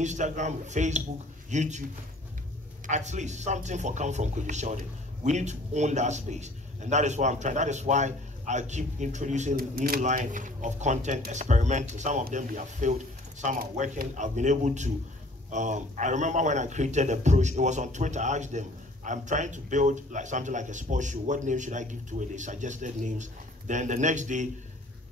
Instagram, Facebook, YouTube. At least something for come from Coach Sheldon. We need to own that space. And that is why I'm trying. That is why I keep introducing new line of content, experimenting. Some of them, they have failed. Some are working. I've been able to, I remember when I created a approach, it was on Twitter. I asked them, I'm trying to build like something like a sports show. What name should I give to it? They suggested names. Then the next day,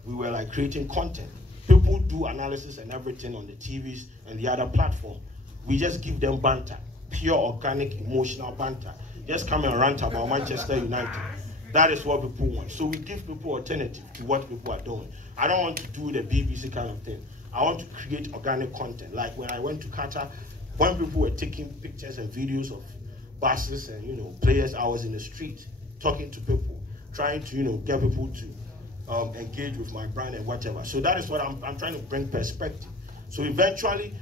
we were like creating content. People do analysis and everything on the TVs and the other platform. We just give them banter, pure, organic, emotional banter. Just come and rant about Manchester United. That is what people want. So we give people alternative to what people are doing. I don't want to do the BBC kind of thing. I want to create organic content. Like when I went to Qatar, when people were taking pictures and videos of buses and, you know, players, I was in the street talking to people, trying to, you know, get people to engage with my brand and whatever. So that is what I'm trying to bring perspective. So eventually,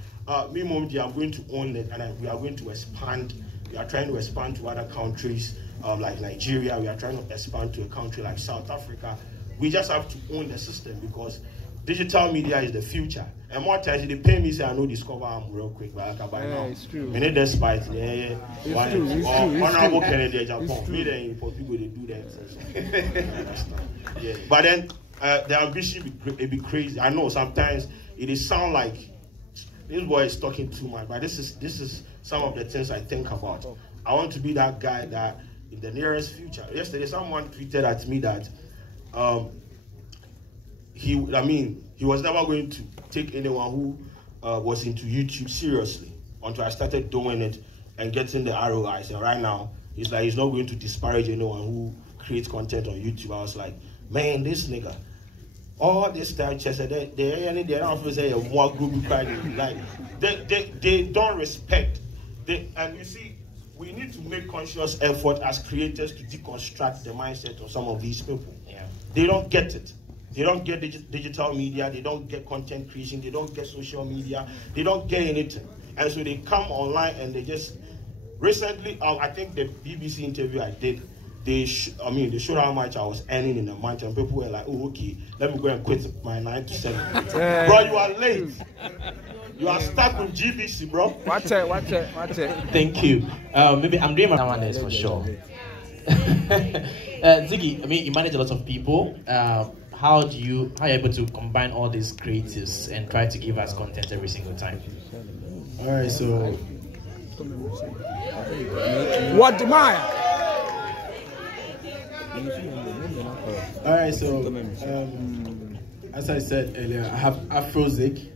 me, Momdi, I'm going to own it, and we are going to expand. We are trying to expand to other countries like Nigeria. We are trying to expand to a country like South Africa. We just have to own the system because digital media is the future. And more times they pay me say I know discover I'm real quick, but I can buy now. It's true. We need the spice. Honorable Kennedy Japan. Me then for people they do that. Yeah. But then the ambition be crazy. I know sometimes it sound like this boy is talking too much, but this is some of the things I think about. I want to be that guy that in the nearest future. Yesterday, someone tweeted at me that he was never going to take anyone who was into YouTube seriously until I started doing it and getting the ROIs. And right now, he's like, he's not going to disparage anyone who creates content on YouTube. I was like, man, this nigga. All this time, they don't say a more group like they don't respect. And you see, we need to make conscious effort as creators to deconstruct the mindset of some of these people. Yeah. They don't get it. They don't get digital media. They don't get content creation. They don't get social media. They don't get anything. And so they come online and they just recently. I think the BBC interview I did. They showed how much I was earning in a month, and people were like, "Oh, okay, let me go and quit my 9 to 7." Bro, you are late. You are stuck with GBC, bro. Watch it. Thank you. Maybe I'm doing my one there for sure. Ziggy, I mean, you manage a lot of people. How are you able to combine all these creatives and try to give us content every single time? All right, so WODEMAYA. Alright, so as I said earlier, I have Afrozik.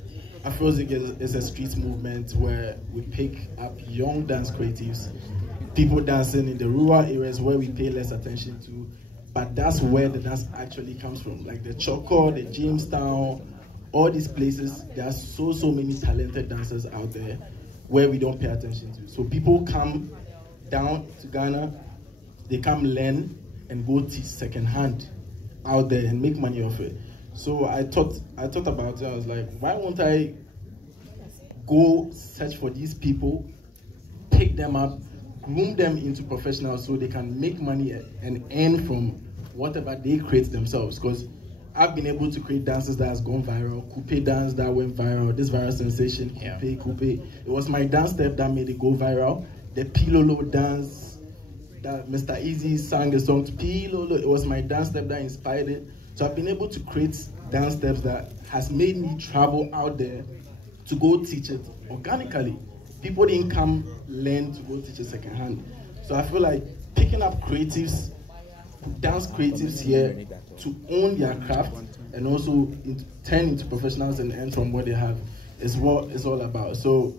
Afrozik is a street movement where we pick up young dance creatives, people dancing in the rural areas where we pay less attention to, but that's where the dance actually comes from. Like the Choco, the Jamestown, all these places, there are so many talented dancers out there where we don't pay attention to. So people come down to Ghana, they come learn, and go teach secondhand out there and make money off it. So I thought about it. I was like, why won't I go search for these people, pick them up, groom them into professionals so they can make money and earn from whatever they create themselves? Because I've been able to create dances that has gone viral, coupe dance that went viral, this viral sensation, coupe. It was my dance step that made it go viral. The Pilolo dance, that Mr. Easy sang the song to Pilolo. It was my dance step that inspired it. So I've been able to create dance steps that has made me travel out there to go teach it organically. People didn't come learn to go teach it secondhand. So I feel like picking up creatives, dance creatives here to own their craft and also turn into professionals and earn from what they have is what it's all about. So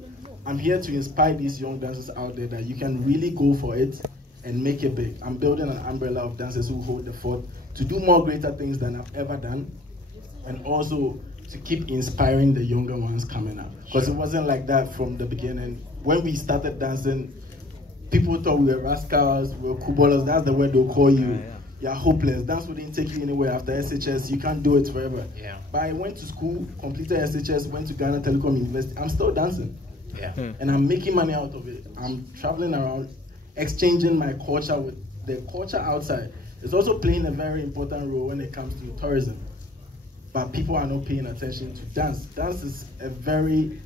I'm here to inspire these young dancers out there that you can really go for it and make it big. I'm building an umbrella of dancers who hold the fort to do more greater things than I've ever done, and also to keep inspiring the younger ones coming up. Because it wasn't like that from the beginning. When we started dancing, people thought we were rascals, we were kubolas. That's the word they'll call you. You're hopeless. Dance wouldn't take you anywhere after SHS. You can't do it forever. Yeah. But I went to school, completed SHS, went to Ghana Telecom University. I'm still dancing. Yeah. And I'm making money out of it. I'm traveling around, exchanging my culture with the culture outside. It's also playing a very important role when it comes to tourism. But people are not paying attention to dance. Dance is a very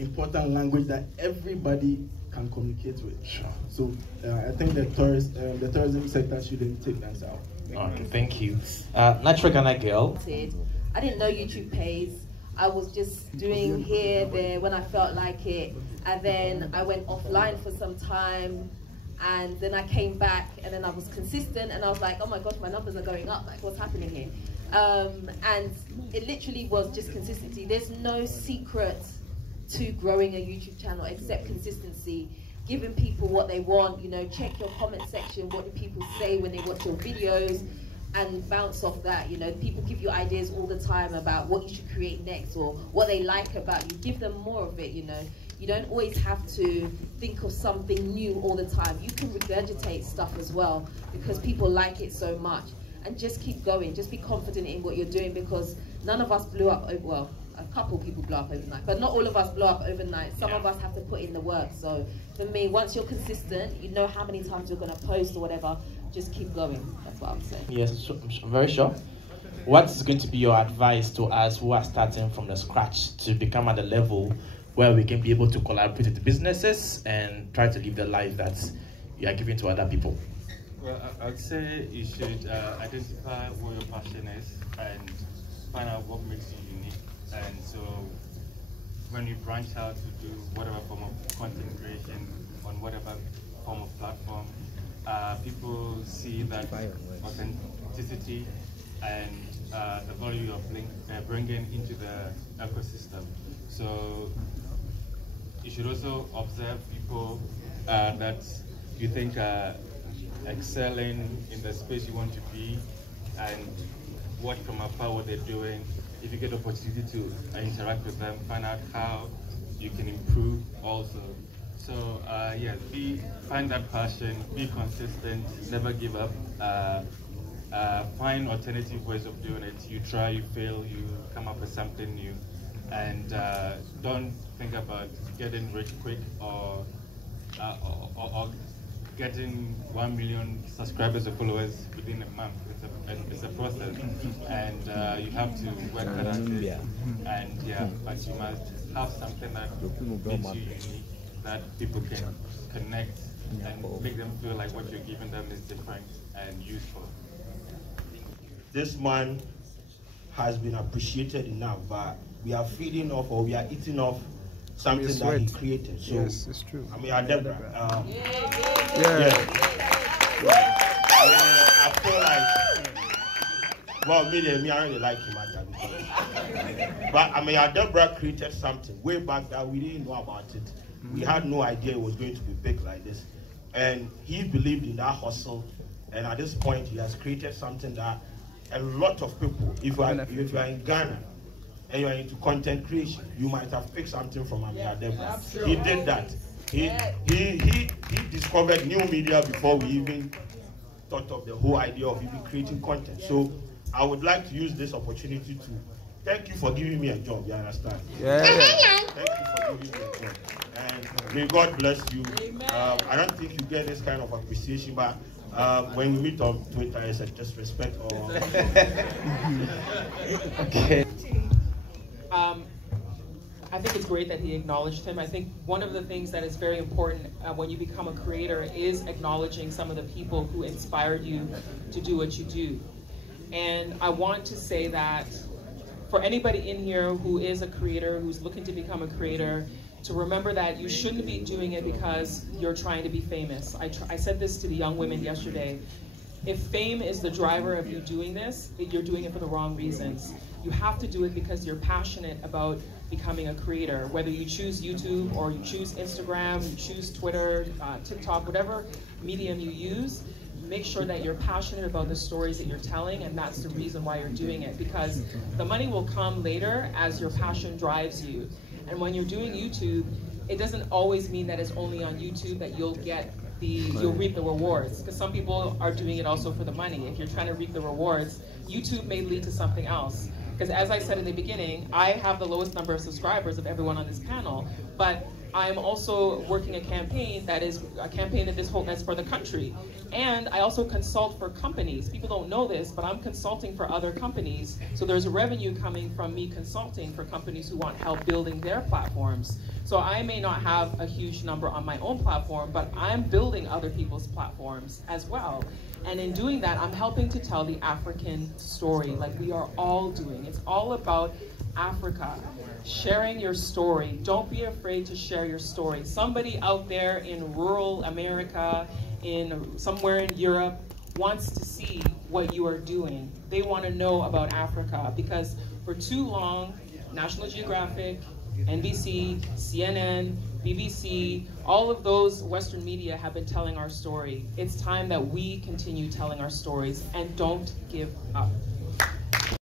important language that everybody can communicate with. Sure. So I think the tourism sector shouldn't take that out. Okay, thank you. Natural Ghana girl. I didn't know YouTube pays. I was just doing here, there, when I felt like it. And then I went offline for some time. And then I came back, and then I was consistent. And I was like, oh my gosh, my numbers are going up. Like, what's happening here? And it literally was just consistency. There's no secret to growing a YouTube channel except consistency. Giving people what they want, you know, check your comment section. What do people say when they watch your videos? And bounce off that. You know, people give you ideas all the time about what you should create next or what they like about you. Give them more of it, you know. You don't always have to think of something new all the time. You can regurgitate stuff as well because people like it so much. And just keep going. Just be confident in what you're doing, because none of us blew up, well, a couple people blow up overnight, but not all of us blow up overnight. Some of us have to put in the work. So for me, once you're consistent, you know how many times you're going to post or whatever, just keep going. That's what I'm saying. Yes, I'm very sure. What's going to be your advice to us who are starting from the scratch to become at the level where we can be able to collaborate with businesses and try to live the life that you are giving to other people? Well, I'd say you should identify what your passion is and find out what makes you unique. And so when you branch out to do whatever form of content creation on whatever form of platform, people see that authenticity and the value you're bringing into the ecosystem. So you should also observe people that you think are excelling in the space you want to be, and watch from afar what they're doing. If you get the opportunity to interact with them, find out how you can improve also. So yeah, find that passion, be consistent, never give up. Find alternative ways of doing it. You try, you fail, you come up with something new, and don't think about getting rich quick or getting 1 million subscribers or followers within a month. It's a process, and you have to work hard at it. And yeah, but you must have something that makes you unique, that people can connect and make them feel like what you're giving them is different and useful. This man has been appreciated enough, but we are feeding off, or we are eating off something that he created. So, yes, it's true. I mean, Deborah. I feel like, well, me, I really like him at that. But I mean, Deborah created something way back that we didn't know about it. We had no idea it was going to be big like this. And he believed in that hustle. And at this point, he has created something that a lot of people, if you are in Ghana and you are into content creation, you might have picked something from Deborah. He did that. He discovered new media before we even thought of the whole idea of even creating content. So I would like to use this opportunity to thank you for giving me a job. You understand? Yeah. Thank you for giving me a job. And may God bless you. I don't think you get this kind of appreciation, but when we meet on Twitter, it's a disrespect or okay. I think it's great that he acknowledged him. I think one of the things that is very important when you become a creator is acknowledging some of the people who inspired you to do what you do. And I want to say that for anybody in here who is a creator, who's looking to become a creator, to remember that you shouldn't be doing it because you're trying to be famous. I said this to the young women yesterday. If fame is the driver of you doing this, you're doing it for the wrong reasons. You have to do it because you're passionate about becoming a creator. Whether you choose YouTube or you choose Instagram, you choose Twitter, TikTok, whatever medium you use, make sure that you're passionate about the stories that you're telling, and that's the reason why you're doing it. Because the money will come later as your passion drives you. And when you're doing YouTube, it doesn't always mean that it's only on YouTube that you'll reap the rewards. Because some people are doing it also for the money. If you're trying to reap the rewards, YouTube may lead to something else. Because as I said in the beginning, I have the lowest number of subscribers of everyone on this panel, but I'm also working a campaign that is a campaign that that's for the country. And I also consult for companies. People don't know this, but I'm consulting for other companies. So there's revenue coming from me consulting for companies who want help building their platforms. So I may not have a huge number on my own platform, but I'm building other people's platforms as well. And in doing that, I'm helping to tell the African story, like we are all doing. It's all about Africa, sharing your story. Don't be afraid to share your story. Somebody out there in rural America, in somewhere in Europe, wants to see what you are doing. They want to know about Africa, because for too long, National Geographic, NBC, CNN, BBC, all of those Western media have been telling our story. It's time that we continue telling our stories and don't give up.